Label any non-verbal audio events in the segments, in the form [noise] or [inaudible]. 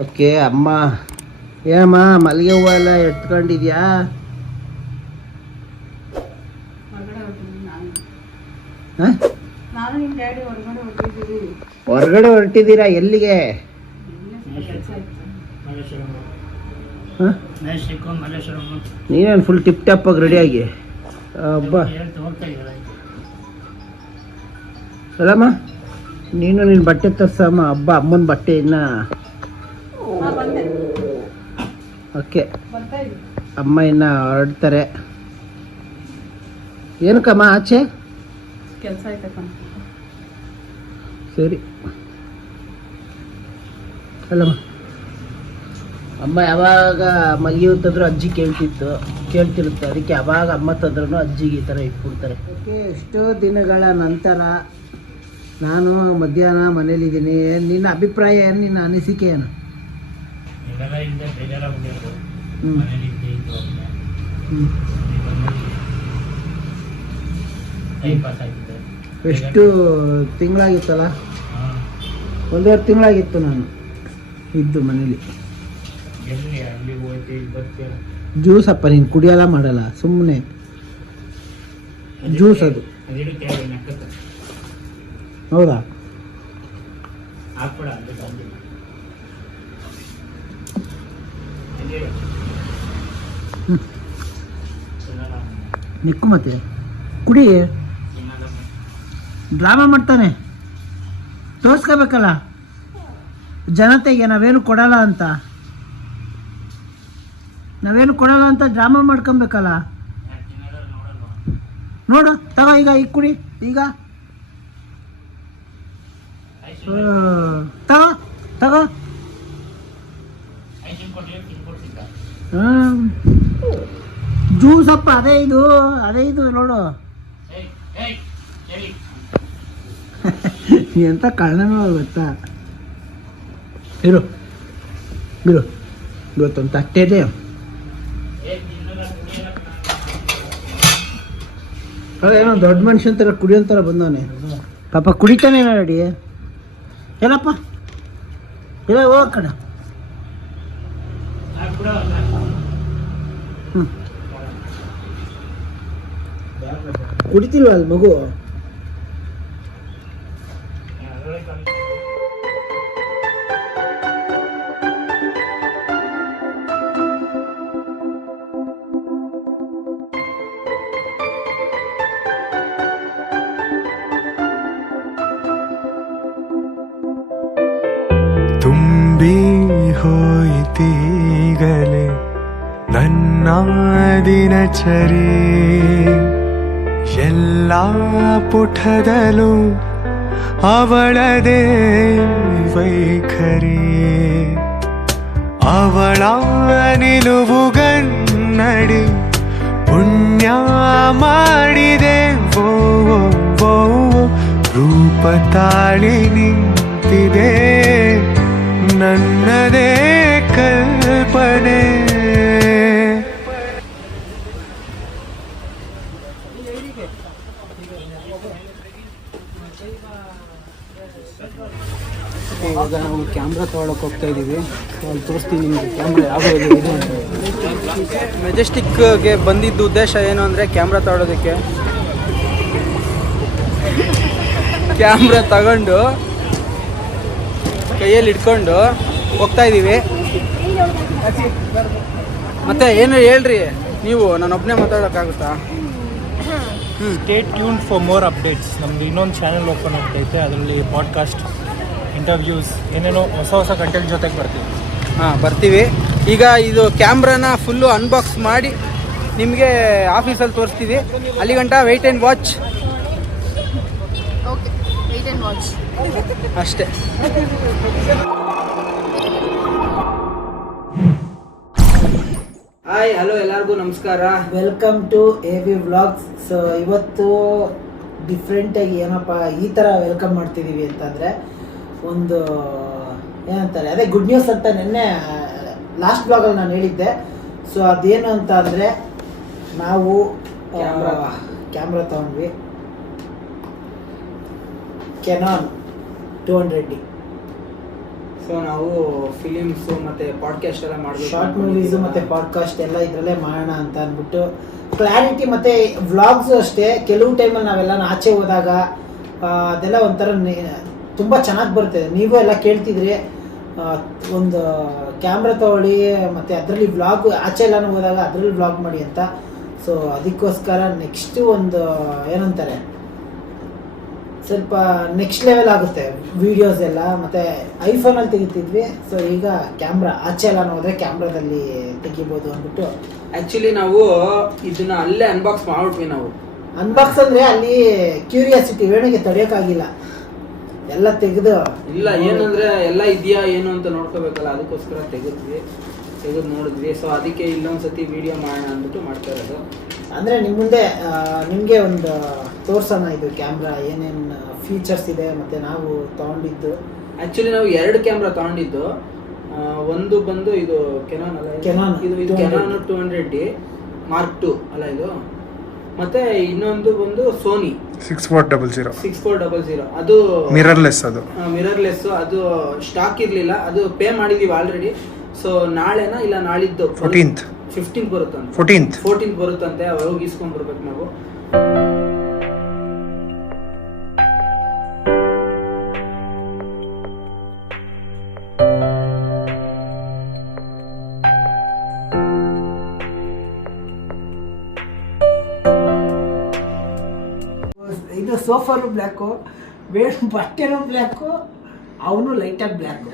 Okay ಅಮ್ಮ. ಏನಮ್ಮ ಮಲ್ಲಿಗೆ ಹೂವು ಎಲ್ಲ ಎತ್ಕೊಂಡಿದ್ಯಾ? ಹೊರಗಡೆ ಹೊರಟಿದ್ದೀನಿ ನಾನು. ಹಾಂ? ನಾನು ನಿಮ್ಮ ಡ್ಯಾಡಿ ಹೊರಗಡೆ ಹೊರಟಿದ್ದೀವಿ ಹೊರಗಡೆ ಹೊರಟಿದ್ದೀರಾ ಎಲ್ಲಿಗೆ? ನೀನೇನು ಫುಲ್ ಟಿಪ್ ಟಾಪ್ ಆಗಿ ರೆಡಿಯಾಗಿ ಇದ್ದಾರೆ? ಅಲ್ಲಮ್ಮ ನೀನು ನಿನ್ನ ಬಟ್ಟೆ ತರ್ಸಮ್ಮ ಹಬ್ಬ ಅಮ್ಮನ ಬಟ್ಟೆ ಇನ್ನ ಓಕೆ. ಅಮ್ಮ ಇನ್ನ ಹೊರಡ್ತಾರೆ ಏನಕ್ಕಮ್ಮ ಆಚೆ? ಕೆಲಸ ಆಯ್ತಕ್ಕ ಸರಿ. ಅಲ್ಲಮ್ಮ. ಅಮ್ಮ ಯಾವಾಗ ಮಲ್ಲಿಗೆ ಹೂ ತಂದ್ರು ಅಜ್ಜಿ ಕೇಳ್ತಿತ್ತು ಕೇಳ್ತಿರುತ್ತೆ. ಅದಕ್ಕೆ ಯಾವಾಗ ಅಮ್ಮ ತಂದ್ರೂ ಅಜ್ಜಿಗೆ ಈ ಥರ ಇಟ್ಬಿಡ್ತಾರೆ. ಓಕೆ ಎಷ್ಟೋ ದಿನಗಳ ನಂತರ ನಾನು ಮಧ್ಯಾಹ್ನ ಮನೇಲಿದ್ದೀನಿ. ನಿನ್ನ ಅಭಿಪ್ರಾಯ ಏನು ನಿನ್ನ ಅನಿಸಿಕೆ ಏನು? ಮನೇಲಿ ಇದ್ದೆ ಟೈಮ್ ಪಾಸ್ ಎಷ್ಟು ತಿಂಗಳಾಗಿತ್ತಲ್ಲ. ಒಂದೂವರೆ ತಿಂಗಳಾಗಿತ್ತು ನಾನು ಇದ್ದು ಮನೇಲಿ. ಜ್ಯೂಸ್ ಅಪ್ಪ ನೀನು ಕುಡಿಯಲ್ಲ ಮಾಡಲ್ಲ ಸುಮ್ಮನೆ ಜ್ಯೂಸ್ ಅದು. ಹೌದಾ? ಹಾಕ್ಬಿಡ ನಿಕ್ಕು ಮತ್ತೆ. ಕುಡಿ. ಡ್ರಾಮಾ ಮಾಡ್ತಾನೆ. ತೋರಿಸ್ಕೋಬೇಕಲ್ಲ. ಜನತೆಗೆ ನಾವೇನು ಕೊಡಲ್ಲ ಅಂತ. ನಾವೇನು ಕೊಡಲ್ಲ ಅಂತ ಡ್ರಾಮಾ ಮಾಡ್ಕೊಬೇಕಲ್ಲ? ನೋಡು, ತಗೋ ಈಗ ಈಗ ಕುಡಿ. ಈಗ. ತಗೋ ತಗೋ. ತಿನ್ಕೊಡ್ತಿದ್ದ. ಹ್ಮ್. ಜ್ಯೂಸ್ ಅಪ್ಪ ಅದೇ ಇದು ಅದೇ ಇದು ನೋಡು. [laughs] ಎಂತ ಕಳ್ಳನೇ ಗೊತ್ತಾ ಇರು ಇರು ಇವತ್ತೊಂದು ತಟ್ಟೆ ಇದೆ. ಅದೇನೋ ದೊಡ್ಡ ಮನುಷ್ಯನ ಥರ ಕುಡಿಯೋ ಥರ ಬಂದವನೆ ಪಾಪ ಕುಡಿತಾನೆ ರೆಡಿ ಏನಪ್ಪ ಇಲ್ಲ ಹೋಗ ಕಣ ಕುಡಿತಿಲ್ವ ಅಲ್ಲಿ ಮಗು ಅದ್ರೊಳಗೆ ಕಾಣಿಸ್ತು. ದಿನಚರಿ ಎಲ್ಲ ಪುಟದಲ್ಲೂ ಅವಳದೇ ವೈಖರಿ. ಅವಳ ನಿಲುವುಗನ್ನಡಿ ಪುಣ್ಯ ಮಾಡಿದೆ. ಓ, ರೂಪ ತಾಳಿ ನಿಂತಿದೆ. ನನ್ನದೇ ಇವಾಗ ನಾವು ಕ್ಯಾಮ್ರಾ ತೊಗೊಳಕ್ಕೆ ಹೋಗ್ತಾ ಇದ್ದೀವಿ ಅಲ್ಲಿ ತೋರಿಸ್ತೀನಿ ನಿಮಗೆ ಕ್ಯಾಮ್ರಾ ಯಾವ ಇದೆ ಅಂತ. ಮೆಜೆಸ್ಟಿಕ್ಗೆ ಬಂದಿದ್ದ ಉದ್ದೇಶ ಏನು ಅಂದರೆ ಕ್ಯಾಮ್ರಾ ತಗೊಳ್ಳೋದಕ್ಕೆ ಕ್ಯಾಮ್ರಾ ತಗೊಂಡು ಕೈಯಲ್ಲಿ ಇಟ್ಕೊಂಡು ಹೋಗ್ತಾ ಇದ್ದೀವಿ ಮತ್ತೆ ಏನು ಹೇಳ್ರಿ? ನೀವು ನಾನು ಒಬ್ಬನೇ ಮಾತಾಡೋಕ್ಕಾಗುತ್ತಾ? Stay tuned for more updates ನಮ್ದು ಇನ್ನೊಂದು ಚಾನಲ್ ಓಪನ್ ಆಗ್ತೈತೆ ಅದರಲ್ಲಿ ಪಾಡ್ಕಾಸ್ಟ್ ಇಂಟರ್ವ್ಯೂಸ್ ಏನೇನೋ ಹೊಸ ಹೊಸ ಕಂಟೆಂಟ್ ಜೊತೆಗೆ ಬರ್ತೀವಿ. ಹಾಂ ಬರ್ತೀವಿ. ಈಗ ಇದು ಕ್ಯಾಮ್ರಾನ ಫುಲ್ಲು ಅನ್ಬಾಕ್ಸ್ ಮಾಡಿ ನಿಮಗೆ ಆಫೀಸಲ್ಲಿ ತೋರಿಸ್ತೀವಿ. ಅಲ್ಲಿಗಂಟ wait and watch okay wait and watch ಅಷ್ಟೇ. ಹಾಯ್ ಹಲೋ ಎಲ್ಲರಿಗೂ ನಮಸ್ಕಾರ. Welcome to A V vlogs so ಇವತ್ತು ಡಿಫ್ರೆಂಟಾಗಿ ಏನಪ್ಪ ಈ ಥರ ವೆಲ್ಕಮ್ ಮಾಡ್ತಿದ್ದೀವಿ ಅಂತಂದರೆ ಒಂದು ಏನಂತಾರೆ ಅದೇ ಗುಡ್ ನ್ಯೂಸ್ ಅಂತ ನಿನ್ನೆ ಲಾಸ್ಟ್ ಬ್ಲಾಗಲ್ಲಿ ನಾನು ಹೇಳಿದ್ದೆ. ಸೊ ಅದೇನು ಅಂತ ಅಂದರೆ ನಾವು. ಕ್ಯಾಮ್ರಾ ತಗೊಂಡ್ವಿ. Canon two hundred D so ನಾವು ಫಿಲಿಮ್ಸು ಮತ್ತೆ ಪಾಡ್ಕಾಸ್ಟ್ ಎಲ್ಲ ಮಾಡಿ ಶಾರ್ಟ್ ಮೂವೀಸು ಮತ್ತೆ ಪಾಡ್ಕಾಸ್ಟ್ ಎಲ್ಲ ಇದರಲ್ಲೇ ಮಾಡೋಣ ಅಂತ ಅಂದ್ಬಿಟ್ಟು ಕ್ಲಾರಿಟಿ ಮತ್ತೆ ವ್ಲಾಗ್ಸು ಅಷ್ಟೇ. ಕೆಲವು ಟೈಮಲ್ಲಿ ನಾವೆಲ್ಲ ಆಚೆ ಹೋದಾಗ ಅದೆಲ್ಲ ಒಂಥರ ತುಂಬ ಚೆನ್ನಾಗಿ ಬರುತ್ತೆ. ನೀವು ಎಲ್ಲ ಕೇಳ್ತಿದ್ರಿ ಒಂದು ಕ್ಯಾಮ್ರಾ ತಗೊಳ್ಳಿ ಮತ್ತು ಅದರಲ್ಲಿ ವ್ಲಾಗ್ ಆಚೆ ಎಲ್ಲ ಹೋದಾಗ ಅದರಲ್ಲಿ ವ್ಲಾಗ್ ಮಾಡಿ ಅಂತ. ಸೊ ಅದಕ್ಕೋಸ್ಕರ ನೆಕ್ಸ್ಟು ಒಂದು ಏನಂತಾರೆ ಸ್ವಲ್ಪ ನೆಕ್ಸ್ಟ್ ಲೆವೆಲ್ ಆಗುತ್ತೆ ವಿಡಿಯೋಸ್ ಎಲ್ಲ. ಮತ್ತು ಐಫೋನಲ್ಲಿ ತೆಗಿತಿದ್ವಿ. ಸೊ ಈಗ ಕ್ಯಾಮ್ರಾ ಆಚೆ ಎಲ್ಲ ಹೋದ್ರೆ ಕ್ಯಾಮ್ರಾದಲ್ಲಿ ತೆಗಿಬೋದು ಅಂದ್ಬಿಟ್ಟು. ಆ್ಯಕ್ಚುಲಿ ನಾವು ಇದನ್ನ ಅಲ್ಲೇ ಅನ್ಬಾಕ್ಸ್ ಮಾಡ್ಬಿಟ್ವಿ ನಾವು. ಅನ್ಬಾಕ್ಸ್ ಅಂದರೆ ಅಲ್ಲಿ ಕ್ಯೂರಿಯಾಸಿಟಿ ವೇಣಿಗೆ ತಡೆಯೋಕ್ಕಾಗಿಲ್ಲ. ಎಲ್ಲ ತೆಗೆದು ಇಲ್ಲ ಏನಂದ್ರೆ ಎಲ್ಲ ಇದೆಯಾ ಏನು ಅಂತ ನೋಡ್ಕೋಬೇಕಲ್ಲ ಅದಕ್ಕೋಸ್ಕರ ತೆಗೆದ್ವಿ. ತೆಗೆದು ನೋಡಿದ್ವಿ. ಸೊ ಅದಕ್ಕೆ ಇಲ್ಲೊಂದ್ಸತಿ ವಿಡಿಯೋ ಮಾಡೋಣ ಅಂದ್ಬಿಟ್ಟು ಮಾಡ್ತಾ ಇರೋದು. ಅಂದ್ರೆ ನಿಮ್ಮ ಮುಂದೆ ನಿಮಗೆ ಒಂದು ತೋರ್ಸೋಣ ಇದು ಕ್ಯಾಮ್ರಾ ಏನೇನು ಫೀಚರ್ಸ್ ಇದೆ ಮತ್ತೆ ನಾವು ತಗೊಂಡಿದ್ದು. ಆಕ್ಚುಲಿ ನಾವು ಎರಡು ಕ್ಯಾಮ್ರಾ ತಗೊಂಡಿದ್ದು. ಒಂದು ಬಂದು ಇದು ಕೆನಾನ್ ಅಲ್ಲ ಇದು? Canon ಇದು ಇದು 200. Canon two hundred D Mark two ಅಲ್ಲ ಇದು? ಮತ್ತೆ ಇನ್ನೊಂದು ಬಂದು Sony six four double zero six four double zero ಅದು ಮಿರರ್ಲೆಸ್ ಅದು. ಮಿರರ್ಲೆಸ್ ಅದು ಸ್ಟಾಕ್ ಇರಲಿಲ್ಲ. ಅದು ಪೇ ಮಾಡಿದೀವಿ ಆಲ್ರೆಡಿ ಸೊ ನಾಳೆನ ಇಲ್ಲ ನಾಳಿದ್ದು? ಫೋರ್ಟೀನ್ತ್ ಫಿಫ್ಟೀನ್ತ್ ಬರುತ್ತಂತೆ. ಫೋರ್ಟೀನ್ತ್ ಫೋರ್ಟೀನ್ತ್ ಬರುತ್ತಂತೆ. ಅವಾಗ ಹೋಗಿ ಇಸ್ಕೊಂಡ್ ಬರ್ಬೇಕು ನಾವು. ಸೋಫಾನು ಬ್ಲ್ಯಾಕು ಬೇಡ ಬಟ್ಟೆನೂ ಬ್ಲ್ಯಾಕು ಅವನು ಲೈಟಾಗಿ ಬ್ಲ್ಯಾಕು.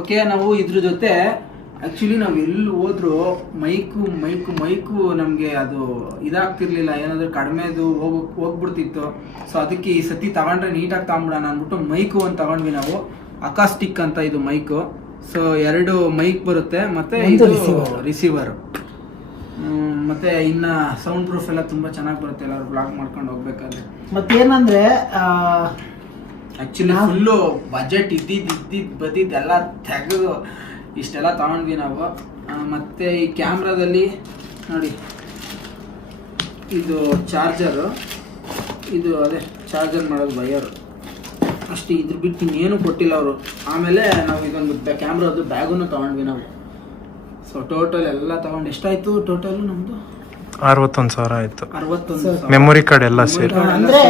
ಓಕೆ ನಾವು ಇದ್ರ ಜೊತೆ ಆ್ಯಕ್ಚುಲಿ ನಾವು ಎಲ್ಲಿ ಹೋದ್ರು ಮೈಕು ಮೈಕು ಮೈಕು ನಮಗೆ ಅದು ಇದಾಗ್ತಿರ್ಲಿಲ್ಲ. ಏನಾದರೂ ಕಡಿಮೆದು ಹೋಗ್ ಹೋಗ್ಬಿಡ್ತಿತ್ತು. ಸೊ ಅದಕ್ಕೆ ಈ ಸತಿ ತಗೊಂಡ್ರೆ ನೀಟಾಗಿ ತಗೊಂಬಿಡೋಣ ಅಂದ್ಬಿಟ್ಟು ಮೈಕು ಒಂದು ತಗೊಂಡ್ವಿ ನಾವು. ಅಕಾಸ್ಟಿಕ್ ಅಂತ ಇದು ಮೈಕು. ಸೊ ಎರಡು ಮೈಕ್ ಬರುತ್ತೆ. ಮತ್ತೆ ಇದು. ರಿಸೀವರ್ ಮತ್ತೆ ಇನ್ನ ಸೌಂಡ್ ಪ್ರೂಫ್ ಎಲ್ಲ ತುಂಬಾ ಚೆನ್ನಾಗಿ ಬರುತ್ತೆ ಎಲ್ಲರೂ ಬ್ಲಾಗ್ ಮಾಡ್ಕೊಂಡು ಹೋಗ್ಬೇಕಾದ್ರೆ. ಮತ್ತೇನಂದ್ರೆ ಆ್ಯಕ್ಚುಲಿ ಫುಲ್ಲು ಬಜೆಟ್ ಇದ್ದಿದ್ದು ಇದ್ದಿದ್ದು ಬದಿದ್ದೆಲ್ಲ ತೆಗೆದು ಇಷ್ಟೆಲ್ಲ ತಗೊಂಡ್ವಿ ನಾವು. ಮತ್ತೆ ಈ ಕ್ಯಾಮ್ರಾದಲ್ಲಿ ನೋಡಿ ಇದು ಚಾರ್ಜರು ಇದು ಅದೇ ಚಾರ್ಜರ್ ಮಾಡೋದು ವಯರ್ ಅಷ್ಟು ಇದ್ರ ಬಿಟ್ಟು ಇನ್ನೇನು ಕೊಟ್ಟಿಲ್ಲ ಅವರು. ಆಮೇಲೆ ನಾವು ಇದೊಂದು ಕ್ಯಾಮ್ರಾದು ಬ್ಯಾಗನ್ನು ತಗೊಂಡ್ವಿ ನಾವು. ಸೊ ಟೋಟಲ್ ಎಲ್ಲ ತಗೊಂಡು ಎಷ್ಟಾಯ್ತು ಟೋಟಲ್ ನಮ್ದು? ಅರವತ್ತೊಂದು ಸಾವಿರ ಆಯ್ತು. ಅರವತ್ತೊಂದು. ಮೆಮೊರಿ ಕಾರ್ಡ್ ಎಲ್ಲ ಸೇರಿ. ಅಂದ್ರೆ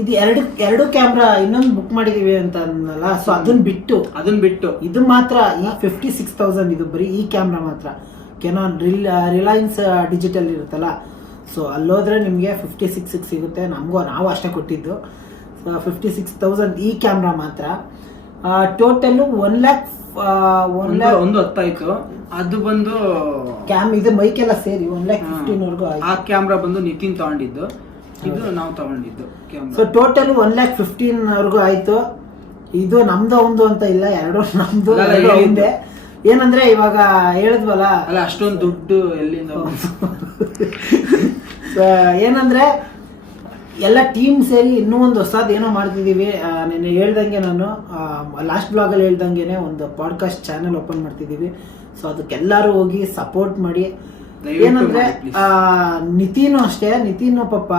ಇದು ಎರಡು ಎರಡು ಕ್ಯಾಮ್ರಾ ಇನ್ನೊಂದು ಬುಕ್ ಮಾಡಿದೀವಿ ಅಂತ ಅಂದ್ನಲ್ಲ ಸೊ ಅದನ್ನ ಬಿಟ್ಟು. ಅದನ್ನ ಬಿಟ್ಟು. ಇದು ಮಾತ್ರ ಈ ಫಿಫ್ಟಿ ಸಿಕ್ಸ್ ತೌಸಂಡ್ ಇದು ಬರೀ ಈ ಕ್ಯಾಮ್ರಾ ಮಾತ್ರ. ಕೆನಾನ್ ರಿಲ್ ರಿಲಯನ್ಸ್ ಡಿಜಿಟಲ್ ಇರುತ್ತಲ್ಲ ಸೊ ಅಲ್ಲೋದ್ರೆ ನಿಮಗೆ ಫಿಫ್ಟಿ ಸಿಕ್ಸ್ ಸಿಕ್ಸ್ ಸಿಗುತ್ತೆ. ನಮಗೂ ನಾವು ಅಷ್ಟೇ ಕೊಟ್ಟಿದ್ದು. ಸೊ ಫಿಫ್ಟಿ ಸಿಕ್ಸ್ ತೌಸಂಡ್ ಈ ಕ್ಯಾಮ್ರಾ ಮಾತ್ರ. ಟೋಟಲ್ ಒನ್ ಲ್ಯಾಕ್ ಒಂದು ಹೊತ್ತಾಯ್ತು. ಅದು ಬಂದು ಕ್ಯಾಮ್ ಇದು ಮೈಕೆಲ್ಲ ಸೇರಿ ಒನ್ ಲ್ಯಾಕ್ ಫಿಫ್ಟೀನ್ವರೆಗೂ ಆ ಆಯ್ತು ಕ್ಯಾಮ್ರಾ ಬಂದು ನಿತಿನ್ ತಗೊಂಡಿದ್ದು. ಇದು ನಾವು ತಗೊಂಡಿದ್ದು so total one lakh fifteen ವರ್ಗೂ ಆಯ್ತು. ಇದು ನಮ್ದು ಒಂದು ಅಂತ ಇಲ್ಲ ಎರಡು [laughs] ನಮ್ದು ಹಿಂದೆ ಏನಂದ್ರೆ ಇವಾಗ ಹೇಳಿದ್ವಲ್ಲ? ಅಲ್ಲ ಅಷ್ಟೊಂದು ದುಡ್ಡು ಎಲ್ಲಿಂದ? [laughs] ಏನಂದ್ರೆ ಎಲ್ಲ ಟೀಮ್ ಸೇರಿ ಇನ್ನೂ ಒಂದು ಹೊಸದು ಏನೋ ಮಾಡ್ತಿದ್ದೀವಿ ನಿನ್ನೆ ಹೇಳ್ದಂಗೆ ನಾನು ಲಾಸ್ಟ್ ಬ್ಲಾಗಲ್ಲಿ ಹೇಳ್ದಂಗೆ ಒಂದು ಪಾಡ್ಕಾಸ್ಟ್ ಚಾನೆಲ್ ಓಪನ್ ಮಾಡ್ತಿದ್ದೀವಿ ಸೊ ಅದಕ್ಕೆಲ್ಲರೂ ಹೋಗಿ ಸಪೋರ್ಟ್ ಮಾಡಿ. ಏನಂದ್ರೆ ನಿತಿನು ಅಷ್ಟೇ. ನಿತಿನು ಪಾಪ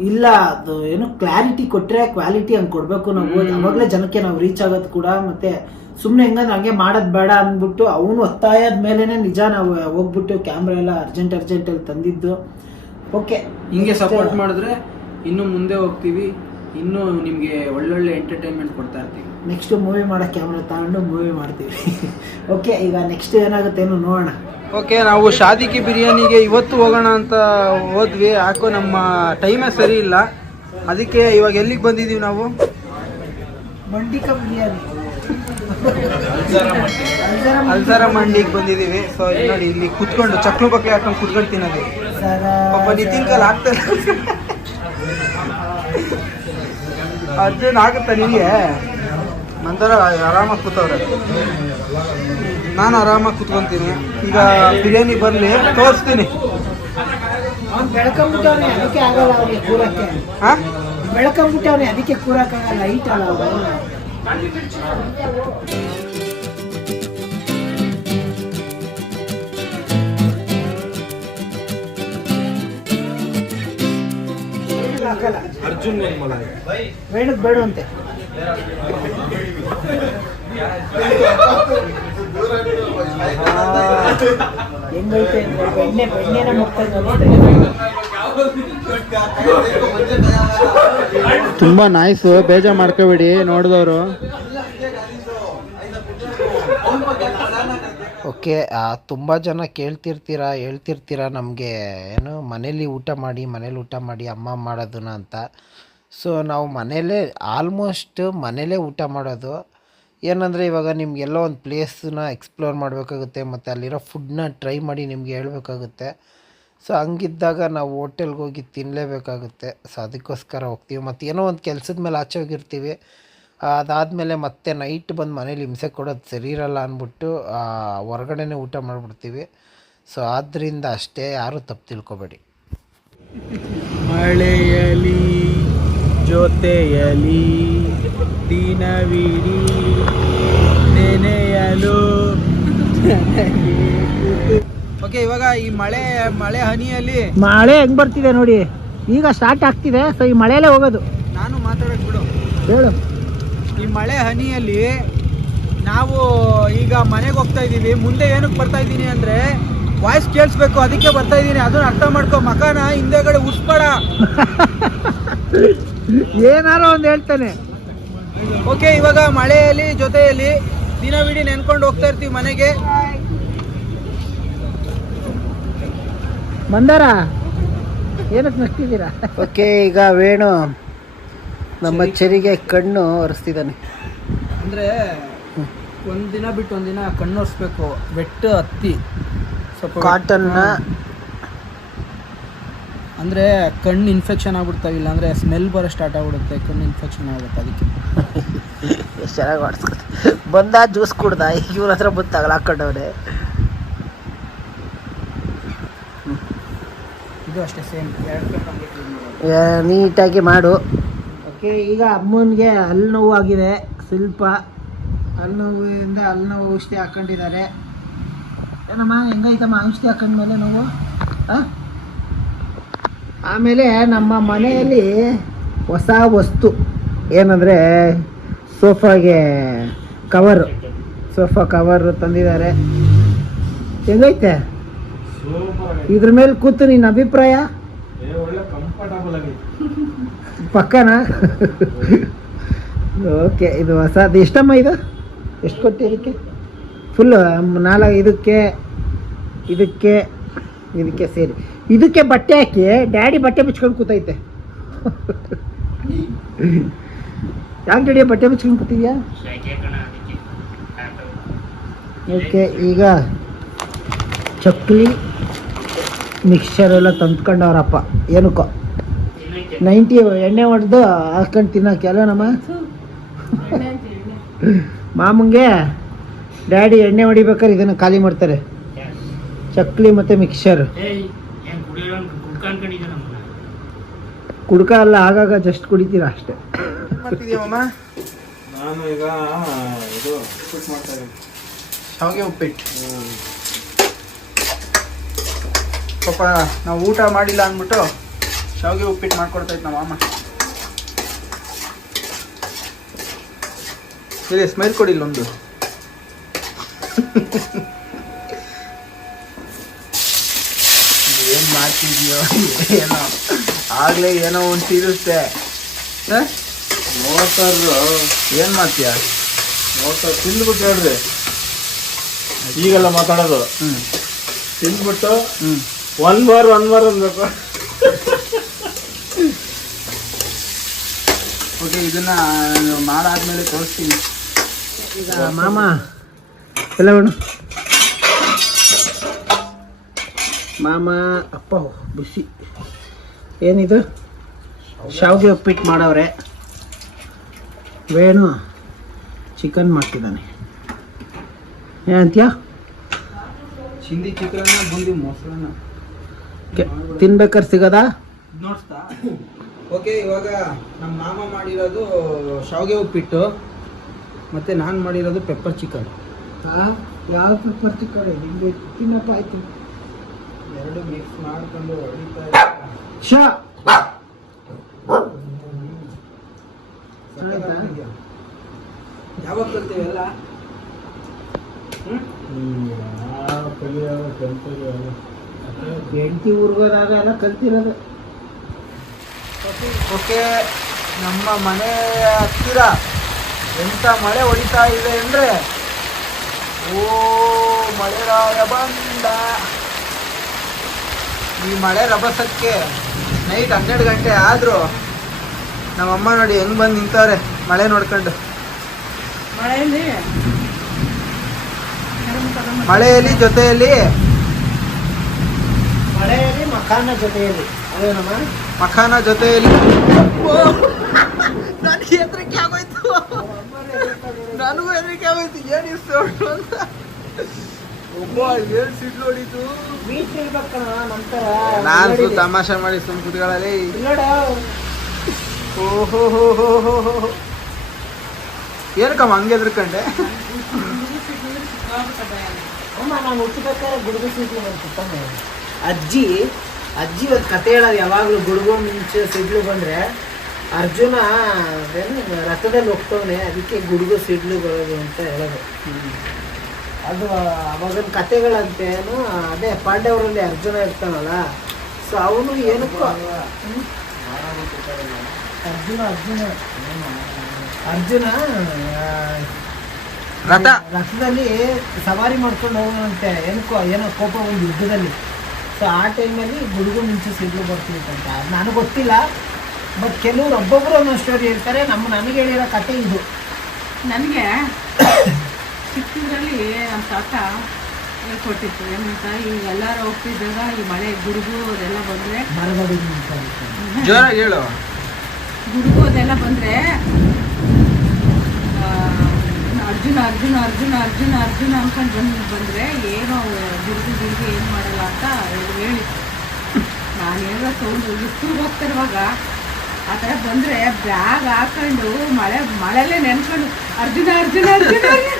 ಇಲ್ಲ ಅದು ಏನು ಕ್ಲಾರಿಟಿ ಕೊಟ್ರೆ ಕ್ವಾಲಿಟಿ ಹಂಗೆ ಕೊಡಬೇಕು ನಾವು. ಯಾವಾಗಲೇ ಅವಾಗಲೇ ಜನಕ್ಕೆ ನಾವು ರೀಚ್ ಆಗೋದು ಕೂಡ ಮತ್ತೆ ಸುಮ್ಮನೆ ಹೆಂಗಂದ್ರೆ ಹಂಗೆ ಮಾಡೋದು ಬೇಡ ಅಂದ್ಬಿಟ್ಟು ಅವನು ಒತ್ತಾಯದ ಮೇಲೇನೆ ನಿಜ ನಾವು ಹೋಗ್ಬಿಟ್ಟು ಕ್ಯಾಮ್ರಾ ಎಲ್ಲ ಅರ್ಜೆಂಟ್ ಅರ್ಜೆಂಟಲ್ಲಿ ತಂದಿದ್ದು. ಓಕೆ ಹಿಂಗೆ ಸಪೋರ್ಟ್ ಮಾಡಿದ್ರೆ ಇನ್ನು ಮುಂದೆ ಹೋಗ್ತೀವಿ. ಇನ್ನು ನಿಮಗೆ ಒಳ್ಳೊಳ್ಳೆ ಎಂಟರ್ಟೈನ್ಮೆಂಟ್ ಕೊಡ್ತಾ ಇರ್ತೀವಿ. ನೆಕ್ಸ್ಟ್ ಮೂವಿ ಮಾಡೋ ಕ್ಯಾಮ್ರಾ ತಗೊಂಡು ಮೂವಿ ಮಾಡ್ತೀವಿ. [laughs] ಓಕೆ ಈಗ ನೆಕ್ಸ್ಟ್ ಏನಾಗುತ್ತೆ ಏನೋ ನೋಡೋಣ. ಓಕೆ ನಾವು ಶಾದಿಕಿ ಬಿರಿಯಾನಿಗೆ ಇವತ್ತು ಹೋಗೋಣ ಅಂತ ಹೋದ್ವಿ. ಯಾಕೋ ನಮ್ಮ ಟೈಮೇ ಸರಿ ಇಲ್ಲ. ಅದಕ್ಕೆ ಇವಾಗ ಎಲ್ಲಿಗೆ ಬಂದಿದ್ದೀವಿ ನಾವು? ಮಂಡಿಕ ಬಿರಿಯಾನಿ. ಅಲ್ಸರ ಮಂಡಿಗೆ ಬಂದಿದ್ದೀವಿ ಸೊ ನೋಡಿ ಇಲ್ಲಿ ಕುತ್ಕೊಂಡು ಚಕ್ಲು ಬಕ್ಕಿ ಹಾಕೊಂಡು ಕುತ್ಕೊಂಡು ತಿನ್ನೋದು. ನಿತಿನ್ ಕಾಲ್ ಆಗ್ತಾ ಅರ್ಜುನ್ ಆಗುತ್ತಾ ನಿನಗೆ? ನಂತರ ಆರಾಮಾಗಿ ಕೂತವ್ರೆ. ನಾನು ಆರಾಮಾಗಿ ಕೂತ್ಕೊಂತೀನಿ. ಈಗ ಬಿರಿಯಾನಿ ಬರಲಿ ತೋರಿಸ್ತೀನಿ. ಅವ್ನು ಬೆಳ್ಕೊಂಬಿಟ್ಟವನೆ ಅದಕ್ಕೆ ಆಗಲ್ಲ ಅವ್ನಿಗೆ ಕೂರಕ್ಕೆ. ಹಾಂ ಬೆಳ್ಕೊಂಬಿಟ್ಟವನೆ ಅದಕ್ಕೆ ಕೂರಕ್ಕಾಗಲ್ಲ ಲೈಟ್ ಅಲ್ಲ ಅವನು. ಅರ್ಜುನ್ ಒಂದು ಮಲ ಬೇಡದ್ ಬೇಡ ಅಂತೆ. ಹೆಂಗೈತೆ ಬೆಣ್ಣೆ ಬೆಣ್ಣೆನ ಮುಟ್ತಂಗೆ ತುಂಬಾ ನಾಯ್ಸು ಬೇಜಾರು ಮಾಡ್ಕೋಬೇಡಿ ನೋಡಿದವರು. ಓಕೆ ತುಂಬ ಜನ ಕೇಳ್ತಿರ್ತೀರ, ಹೇಳ್ತಿರ್ತೀರ ನಮಗೆ, ಏನು, ಮನೇಲಿ ಊಟ ಮಾಡಿ, ಮನೇಲಿ ಊಟ ಮಾಡಿ ಅಮ್ಮ ಮಾಡೋದನ್ನ ಅಂತ. ಸೊ ನಾವು ಮನೇಲೇ ಆಲ್ಮೋಸ್ಟ್ ಮನೇಲೇ ಊಟ ಮಾಡೋದು. ಏನಂದರೆ ಇವಾಗ ನಿಮಗೆಲ್ಲೋ ಒಂದು ಪ್ಲೇಸನ್ನ ಎಕ್ಸ್ಪ್ಲೋರ್ ಮಾಡಬೇಕಾಗುತ್ತೆ, ಮತ್ತು ಅಲ್ಲಿರೋ ಫುಡ್ನ ಟ್ರೈ ಮಾಡಿ ನಿಮಗೆ ಹೇಳಬೇಕಾಗುತ್ತೆ. ಸೊ ಹಂಗಿದ್ದಾಗ ನಾವು ಹೋಟೆಲ್ಗೆ ಹೋಗಿ ತಿನ್ನಲೇಬೇಕಾಗುತ್ತೆ ಸೊ ಅದಕ್ಕೋಸ್ಕರ ಹೋಗ್ತೀವಿ. ಮತ್ತು ಏನೋ ಒಂದು ಕೆಲಸದ ಮೇಲೆ ಆಚೆ ಹೋಗಿರ್ತೀವಿ. ಅದಾದಮೇಲೆ ಮತ್ತೆ ನೈಟ್ ಬಂದು ಮನೇಲಿ ಹಿಂಸೆ ಕೊಡೋದು ಸರಿ ಇರಲ್ಲ ಅಂದ್ಬಿಟ್ಟು ಆ, ಹೊರ್ಗಡೆನೇ ಊಟ ಮಾಡಿಬಿಡ್ತೀವಿ. ಸೊ ಆದ್ದರಿಂದ ಅಷ್ಟೇ ಯಾರೂ ತಪ್ಪು ತಿಳ್ಕೊಬೇಡಿ. ಮಳೆಯಲಿ ಜೊತೆಯಲಿ ದಿನವಿಡಿ ನೆನೆಯಲು. ಓಕೆ ಇವಾಗ ಈ ಮಳೆ ಮಳೆ ಹನಿಯಲ್ಲಿ ಮಳೆ ಹೆಂಗೆ ಬರ್ತಿದೆ ನೋಡಿ ಈಗ ಸ್ಟಾರ್ಟ್ ಆಗ್ತಿದೆ ಸೊ ಈ ಮಳೆಯಲ್ಲೇ ಹೋಗೋದು. ನಾನು ಮಾತಾಡೋದು ಬಿಡು. ಹೇಳು. ಈ ಮಳೆ ಹನಿಯಲ್ಲಿ ನಾವು ಈಗ ಮನೆಗೆ ಹೋಗ್ತಾ ಇದ್ದೀವಿ. ಮುಂದೆ ಏನಕ್ಕೆ ಬರ್ತಾ ಇದ್ದೀನಿ ಅಂದರೆ ವಾಯ್ಸ್ ಕೇಳಿಸ್ಬೇಕು ಅದಕ್ಕೆ ಬರ್ತಾ ಇದ್ದೀನಿ. ಅದನ್ನ ಅರ್ಥ ಮಾಡ್ಕೊ ಮಕಾನ ಹಿಂದೆಗಡೆ ಉಸ್ಬೇಡ. [laughs] ಏನಾರೋ ಒಂದು ಹೇಳ್ತಾನೆ. ಓಕೆ ಇವಾಗ ಮಳೆಯಲ್ಲಿ ಜೊತೆಯಲ್ಲಿ ದಿನವಿಡೀ ನೆನ್ಕೊಂಡು ಹೋಗ್ತಾ ಇರ್ತೀವಿ ಮನೆಗೆ. ಬಂದಾರ ಏನಕ್ಕೆ ನಗ್ತಿದ್ದೀರಾ? ಓಕೆ ಈಗ ವೇಣು. ನಮ್ಮ ಚೆರಿಗೆ ಕಣ್ಣು ಒರೆಸ್ತಿದ್ದಾನೆ. ಅಂದರೆ ಒಂದಿನ ಬಿಟ್ಟು ಒಂದಿನ ಕಣ್ಣು ಒರೆಸ್ಬೇಕು ಬೆಟ್ಟು ಹತ್ತಿ. ಸ್ವಲ್ಪ ಕಾಟನ್ನ ಅಂದರೆ ಕಣ್ಣು ಇನ್ಫೆಕ್ಷನ್ ಆಗ್ಬಿಡ್ತಾವೆ ಇಲ್ಲ ಅಂದರೆ ಸ್ಮೆಲ್ ಬರೋ ಸ್ಟಾರ್ಟ್ ಆಗ್ಬಿಡುತ್ತೆ ಕಣ್ಣು ಇನ್ಫೆಕ್ಷನ್ ಆಗುತ್ತೆ ಅದಕ್ಕೆ. [laughs] ಎಷ್ಟು ಚೆನ್ನಾಗಿ ಮಾಡಿಸ್ಕೊತ ಬಂದ ಜ್ಯೂಸ್ ಕುಡ್ದ ಇವ್ರ ಹತ್ರ ಬಂದು ತಗಲಾಕೊಂಡವ್ರೆ ಇದು ಅಷ್ಟೇ ಸೇಮ್ ಎರಡು ನೀಟಾಗಿ ಮಾಡು. ಓಕೆ ಈಗ ಅಮ್ಮನಿಗೆ ಹಲ್ಲು ನೋವು ಆಗಿದೆ ಸ್ವಲ್ಪ ಹಲ್ಲು ನೋವಿಂದ ಹಲ್ಲು ನೋವು ಔಷಧಿ ಹಾಕೊಂಡಿದ್ದಾರೆ. ಏನಮ್ಮ ಹೆಂಗೈತಮ್ಮ ಔಷಧಿ ಹಾಕೊಂಡ್ಮೇಲೆ ನೋವು? ಆಮೇಲೆ ನಮ್ಮ ಮನೆಯಲ್ಲಿ ಹೊಸ ವಸ್ತು ಏನಂದರೆ ಸೋಫಾಗೆ ಕವರು ಸೋಫಾ ಕವರ್ ತಂದಿದ್ದಾರೆ. ಹೆಂಗೈತೆ? ಇದ್ರ ಮೇಲೆ ಕೂತು ನಿನ್ನ ಅಭಿಪ್ರಾಯ? [laughs] ಪಕ್ಕನಾ? ಓಕೆ ಇದು ಹೊಸದು ಎಷ್ಟಮ್ಮ ಇದು? ಎಷ್ಟು ಕೊಟ್ಟಿ ಇದಕ್ಕೆ ಫುಲ್ಲು ನಾಲ್ಕು, ಇದಕ್ಕೆ ಇದಕ್ಕೆ ಇದಕ್ಕೆ ಸೇರಿ. ಇದಕ್ಕೆ ಬಟ್ಟೆ ಹಾಕಿ, ಡ್ಯಾಡಿ ಬಟ್ಟೆ ಬಿಚ್ಕೊಂಡು ಕೂತೈತೆ. ಯಾಕೆ ಡ್ಯಾಡಿ ಬಟ್ಟೆ ಬಿಚ್ಕೊಂಡು ಕೂತಿದ್ಯಾ? ಓಕೆ ಈಗ ಚಕ್ಲಿ ಮಿಕ್ಸ್ಚರ್ ಎಲ್ಲ ತಂದ್ಕೊಂಡವ್ರಪ್ಪ ಏನಕ್ಕೋ? ನೈಂಟಿ ಎಣ್ಣೆ ಹೊಡೆದು ಹಾಕೊಂಡು ತಿನ್ನೋಕೆ ಅಲ್ಲ ನಮ್ಮ? ಮಾಮಂಗೆ ಡ್ಯಾಡಿ ಎಣ್ಣೆ ಹೊಡಿಬೇಕಾದ್ರೆ ಇದನ್ನು ಖಾಲಿ ಮಾಡ್ತಾರೆ. ಚಕ್ಲಿ ಮತ್ತು ಮಿಕ್ಸರ್ ಏಯ್ ಏನ್ ಕುಡಿಯೋ ಕುಡ್ಕ ಅಲ್ಲ ಆಗಾಗ ಜಸ್ಟ್ ಕುಡಿತೀರ ಅಷ್ಟೇ. ನಾನು ಈಗ ಇದು ಉಪ್ಪಿಟ್ಟು ಮಾಡ್ತಾ ಇದ್ದೀನಿ. ಶಾವಿಗೆ ಉಪ್ಪಿಟ್ಟು. ಪಾಪ ನಾವು ಊಟ ಮಾಡಿಲ್ಲ ಅಂದ್ಬಿಟ್ಟು ಶಾವಿಗೆ ಉಪ್ಪಿಟ್ಟು ಮಾಡ್ಕೊಡ್ತಾ ಇತ್ತು ನಮ್ಮ ಅಮ್ಮ ಇಲ್ಲಿ ಸ್ಮೈಲ್ ಕೊಡಿ ಇಲ್ಲೊಂದು. ಏನು ಮಾಡ್ತಿದ್ಯೋ ಏನೋ. ಆಗಲೇ ಏನೋ ಒಂದು ತೀರಿಸ್ತೆ ನೋಡ್ತಾರ್ರು ಏನು ಮಾಡ್ತೀಯ? ನೋಡ್ತಾ ತಿಂದ್ಬಿಟ್ಟು ಹೇಳ್ರಿ ಈಗೆಲ್ಲ ಮಾತಾಡೋದು. ಹ್ಞೂ ತಿಂದ್ಬಿಟ್ಟು ಒನ್ ಬಾರ್ ಒನ್ ಬಾರ್ ಅನ್ಬೇಕು ಓಕೆ ಇದನ್ನ ಮಾಡಾದ್ಮೇಲೆ ತೋರಿಸ್ತೀನಿ. ಮಾಮ ಎಲ್ಲ ಬೇಡ ಮಾಮ ಅಪ್ಪ ಬಿಸಿ. ಏನಿದು? ಶಾವಿಗೆ ಉಪ್ಪಿಟ್ಟು ಮಾಡವ್ರೆ. ವೇಣು ಚಿಕನ್ ಮಾಡ್ತಿದ್ದಾನೆ. ಏನಂತೀಯ ಚಿಂದಿ ಚಿತ್ರಾನ್ನ ಬುಂದಿ ಮೊಸರನ್ನ ತಿನ್ಬೇಕಾದ್ರೆ ಸಿಗೋದಾ? ನೋಡ್ಸ್ತಾ? ಓಕೆ ಇವಾಗ ನಮ್ಮ ಮಾಮ ಮಾಡಿರೋದು ಶಾವಿಗೆ ಉಪ್ಪಿಟ್ಟು ಮತ್ತು ನಾನು ಮಾಡಿರೋದು ಪೆಪ್ಪರ್ ಚಿಕನ್ ಯಾವ ಪೆಪ್ಪರ್ ಚಿಕನ್ ನಿಮಗೆ ತಿನ್ನಪ್ಪ ಆಯಿತು. ಎರಡು ಮಿಕ್ಸ್ ಮಾಡ್ಕೊಂಡು ಹೊಡಿತಾ ಶಾ ಯಾವಾಗ ಕಲ್ತೀವಿ ಎಲ್ಲ? ಹೆಂಡತಿ ಹುಡುಗರಾಗ ಎಲ್ಲ ಕಲ್ತಿರೋದು. ಓಕೆ ನಮ್ಮ ಮನೆ ಹತ್ತಿರ ಎಂಥ ಮಳೆ ಹೊಡಿತಾ ಇದೆ ಅಂದರೆ ಓ ಮಳೆರಾಯ ಬಂದ. ಈ ಮಳೆ ರಭಸಕ್ಕೆ ನೈಟ್ ಹನ್ನೆರಡು ಗಂಟೆ ಆದರೂ ನಮ್ಮಮ್ಮ ನೋಡಿ ಹೆಂಗೆ ಬಂದು ನಿಂತವ್ರೆ ಮಳೆ ನೋಡ್ಕೊಂಡು. ಮಳೆಯಲ್ಲಿ? ಮಳೆಯಲ್ಲಿ ಜೊತೆಯಲ್ಲಿ? ಮಳೆಯಲ್ಲಿ ಮಕಾನ ಜೊತೆಯಲ್ಲಿ. ಅದೇನಮ್ಮ? ಮಖಾನ ಜೊತೆಯಲ್ಲಿ. [laughs] ನನಗೆ ಹೆದರಿಕೆ ಆಗೋಯ್ತು. ನನಗೂ ಹೆದರಿಕೆ ಆಗೋಯ್ತು. ಏನು ಇಷ್ಟು ಅಂತ. ಒಬ್ಬ ಏನ್ ಸಿಡ್ಲು ಹೊಡಿತು? ನಾನು ತಮಾಷೆ ಮಾಡಿ ಸುಮ್ ಕುತ್ಕೊಳ್ಳಲಿ. ನೋಡ ಓಹೋ ಹೋ ಹೋ ಹೋ ಹೋ ಹೋ. ಏನಕ್ಕಮ್ಮ ಹಂಗೆ ಎದ್ರಕಂಡೆ ಅಮ್ಮ ನಾನು ಹುಟ್ಟಬೇಕಾದ್ರೆ ಗುಡುಗು ಸಿಡ್ಲು ಬಂತು ಅಜ್ಜಿ ಅಜ್ಜಿ ಒಂದು ಕತೆ ಹೇಳೋದು ಯಾವಾಗಲೂ ಗುಡುಗು ಮುಂಚೆ ಸಿಡ್ಲು ಬಂದರೆ ಅರ್ಜುನ ಏನು ರಥದಲ್ಲಿ ಹೋಗ್ತವನೆ ಅದಕ್ಕೆ ಗುಡುಗು ಸಿಡ್ಲು ಬರೋದು ಅಂತ ಹೇಳೋದು. ಅದು ಅವಾಗಿನ ಕತೆಗಳಂತೇನು ಅದೇ ಪಾಂಡವರಲ್ಲಿ ಅರ್ಜುನ ಇರ್ತಾನಲ್ಲ ಸೊ ಅವನು ಏನಕ್ಕೂ? ಅರ್ಜುನ ಅರ್ಜುನ. ಅರ್ಜುನ ರಥ. ರಥದಲ್ಲಿ ಸವಾರಿ ಮಾಡ್ಕೊಂಡು ಹೋಗೋಣಂತೆ. ಏನಕ್ಕೋ ಏನೋ ಕೋಪ ಒಂದು ಯುದ್ಧದಲ್ಲಿ. ಸೊ ಆ ಟೈಮಲ್ಲಿ ಗುಡುಗು ಮುಂಚೆ ಸಿಗ್ಲು ಬರ್ತಿತ್ತಂತ ನನಗೆ ಗೊತ್ತಿಲ್ಲ ಬಟ್ ಕೆಲವ್ರು ಒಬ್ಬೊಬ್ಬರು ಒಂದೊಂದು ಸ್ಟೋರಿ ಹೇಳ್ತಾರೆ. ನಮ್ಮ ನನಗೆ ಹೇಳಿರೋ ಕತೆ ಇದು. ನನಗೆ ಚಿಕ್ಕದ್ರಲ್ಲಿ ನಮ್ಮ ತಾತ ಹೇಳ್ಕೊಟ್ಟಿತ್ತು ಏನಂತ ಈ ಎಲ್ಲರೂ ಹೋಗ್ತಿದ್ದಾಗ ಈ ಮಳೆ ಗುಡುಗು ಅದೆಲ್ಲ ಬಂದರೆ ಮರಗಡಿ [laughs] ಗುಡುಗು ಅದೆಲ್ಲ ಬಂದ್ರೆ ಅರ್ಜುನ ಅರ್ಜುನ ಅರ್ಜುನ ಅರ್ಜುನ ಅರ್ಜುನ ಅನ್ಕೊಂಡು ಬಂದು ಬಂದರೆ ಏನೋ ಗುಡುಗು ಬಿರುದು ಏನು ಮಾಡಲ್ಲ ಅಂತ ಹೇಳಿ ಹೇಳಿ. ನಾನು ಏನೋ ಸೌಂಡ್ ಸ್ಕೂಲ್ಗೆ ಹೋಗ್ತಿರುವಾಗ ಆ ಥರ ಬಂದರೆ ಬ್ಯಾಗ್ ಹಾಕೊಂಡು ಮಳೆ ಮಳೆಲ್ಲೇ ನೆನ್ಕೊಂಡು ಅರ್ಜುನ ಅರ್ಜುನ ಅರ್ಜುನ ಅಡುಗೆ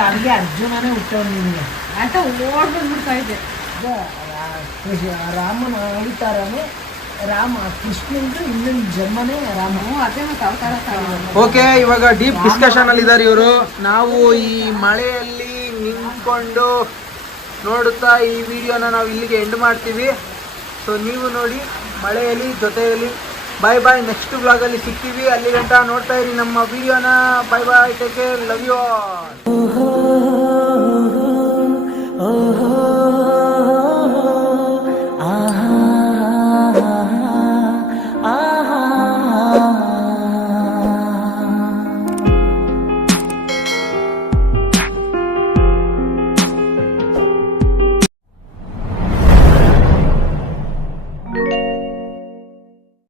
ಅಲ್ಲಿಗೆ ಅರ್ಜುನನೇ ಹುಟ್ಟವನು ನಿಮಗೆ ಅಂತ ಓಡ್ ಬಂದ್ಬಿಡ್ತಾ ಇದ್ದೆ. ರಾಮನ ಅವತಾರನೇ ರಾಮ ಕೃಷ್ಣ ಇನ್ನೊಂದು ಜನ್ಮನೇ ರಾಮ. ಹ್ಞೂ ಅದೇ ಮತ್ತೆ ಅವತಾರ ಓಕೆ ಇವಾಗ ಡೀಪ್ ಡಿಸ್ಕಷನ್ ಅಲ್ಲಿ ಇದ್ದಾರೆ ಇವರು. ನಾವು ಈ ಮಳೆಯಲ್ಲಿ ನಿಂತ್ಕೊಂಡು ನೋಡುತ್ತಾ ಈ ವಿಡಿಯೋನ ನಾವು ಇಲ್ಲಿಗೆ ಎಂಡ್ ಮಾಡ್ತೀವಿ. ಸೊ ನೀವು ನೋಡಿ ಮಳೆಯಲ್ಲಿ ಜೊತೆಯಲ್ಲಿ. ಬಾಯ್ ಬಾಯ್ ನೆಕ್ಸ್ಟ್ ಬ್ಲಾಗಲ್ಲಿ ಸಿಗ್ತೀವಿ. ಅಲ್ಲಿ ಗಂಟ ನೋಡ್ತಾ ಇರಿ ನಮ್ಮ ವಿಡಿಯೋನ. Bye bye take care love you all